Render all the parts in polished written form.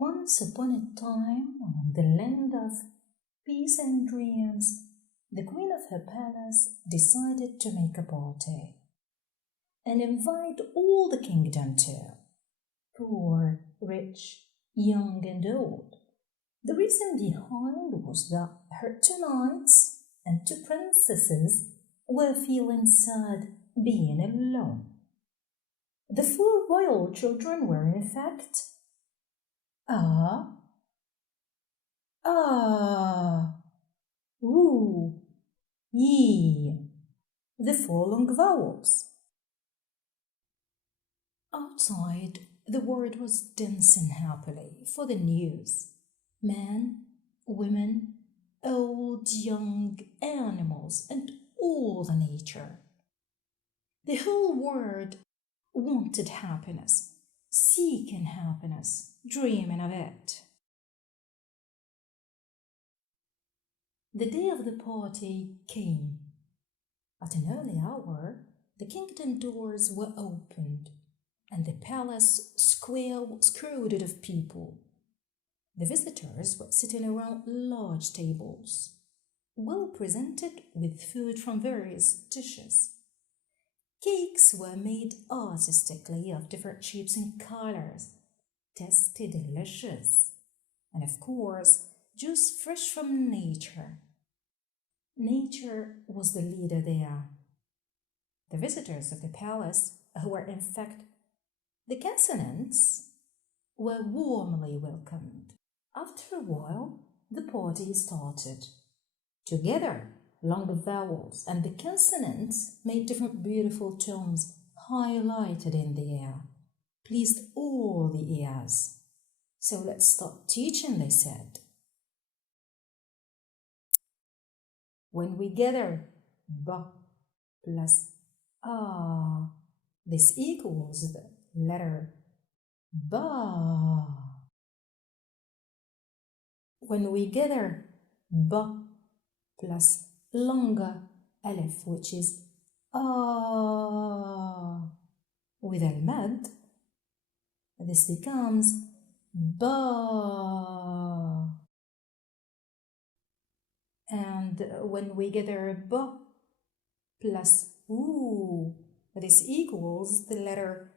Once upon a time, on the land of peace and dreams, the queen of her palace decided to make a party and invite all the kingdom to, poor, rich, young and old. The reason behind was that her two knights and two princesses were feeling sad being alone. The four royal children were in fact oo, ye, the four long vowels. Outside, the world was dancing happily for the news. Men, women, old, young, animals, and all the nature. The whole world wanted happiness, seeking happiness, dreaming of it. The day of the party came. At an early hour, the kingdom doors were opened, and the palace square was crowded of people. The visitors were sitting around large tables, well presented with food from various dishes. Cakes were made artistically of different shapes and colors, tasty, delicious, and of course, juice fresh from nature. Nature was the leader there. The visitors of the palace, who were in fact the consonants, were warmly welcomed. After a while, the party started. Together, long vowels and the consonants made different beautiful tones highlighted in the air, pleased all the ears. So let's start teaching, they said. When we gather b plus a, this equals the letter ba. When we gather b plus longer alif, which is a, with al-mad, this becomes ba. And when we gather b plus oo, this equals the letter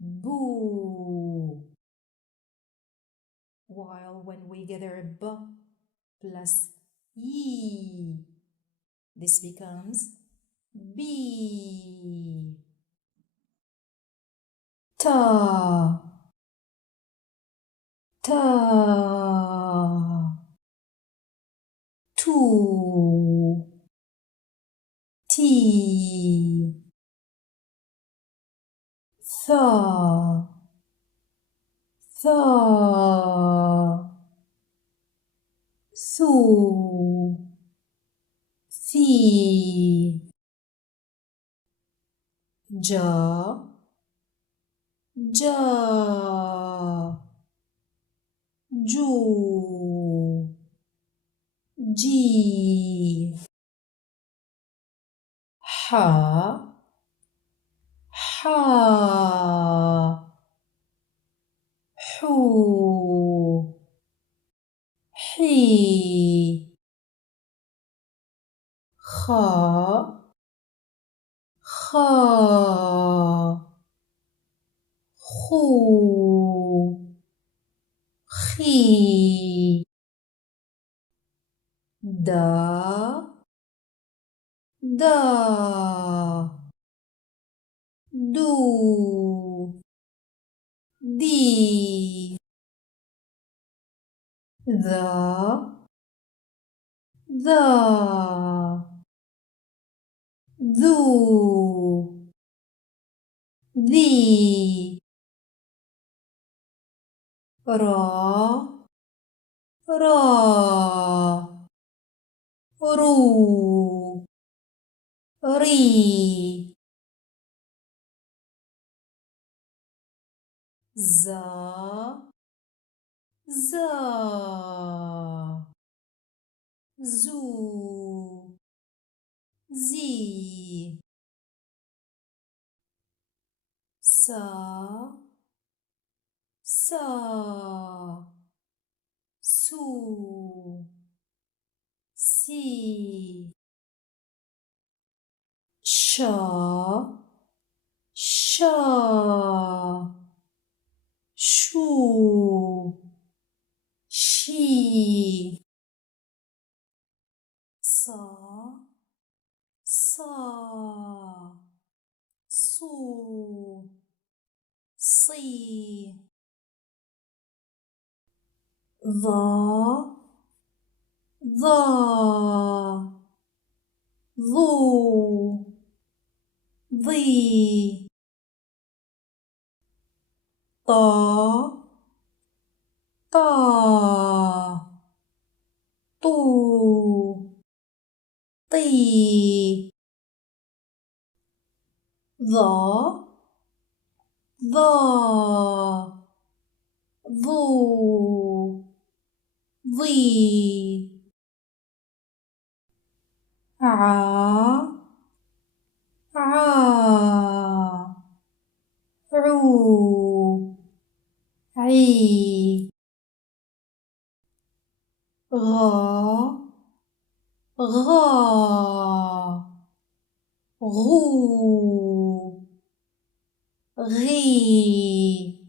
boo. While when we gather b plus ye, this becomes b. Ta, ta, tu, ti, tha, tha, thu, thi, ja, ja, ju, ji, ha, ha, hu, hi, kha, kha, khu, khi, da, da, du, di, the, thu, the, ra, ra, ru, ri, za, za, zu, zi, sa, sa, sha, sha, shu, she, sa, sa, su, si, the, thu, the, ta, tu, ti, the, thu, the, ru, عي غا غو غي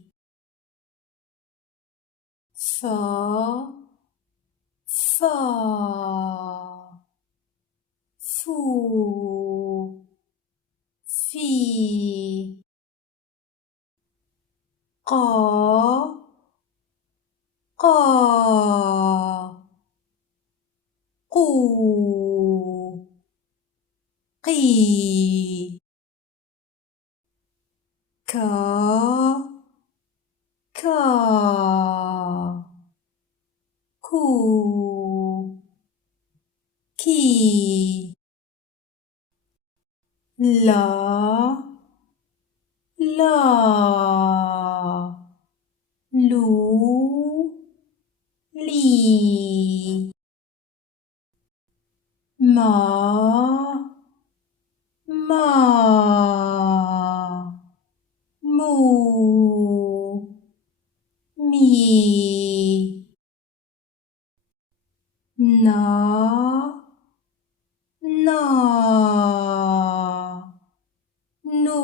فا فو في قا قو قي كا كو كي لا لو لي ما مو مي نا نو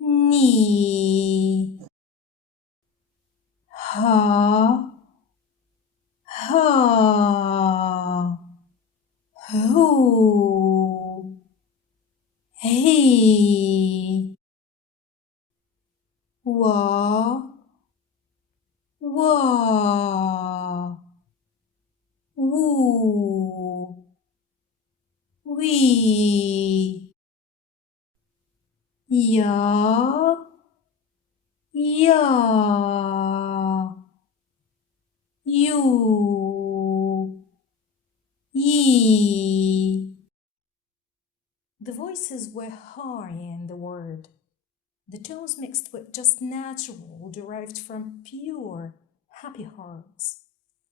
ني ها هو he wa woo we ya you ye. The voices were high in the word. The tones mixed with just natural, derived from pure, happy hearts,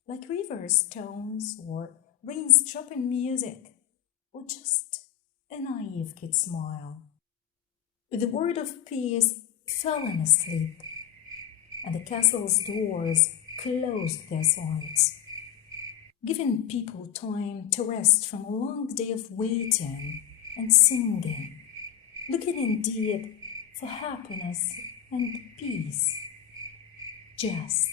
like rivers' tones or rains dropping music, or just a naive kid's smile. The word of peace fell asleep, and the castle's doors closed their sides, giving people time to rest from a long day of waiting and singing, looking indeed for happiness and peace. Just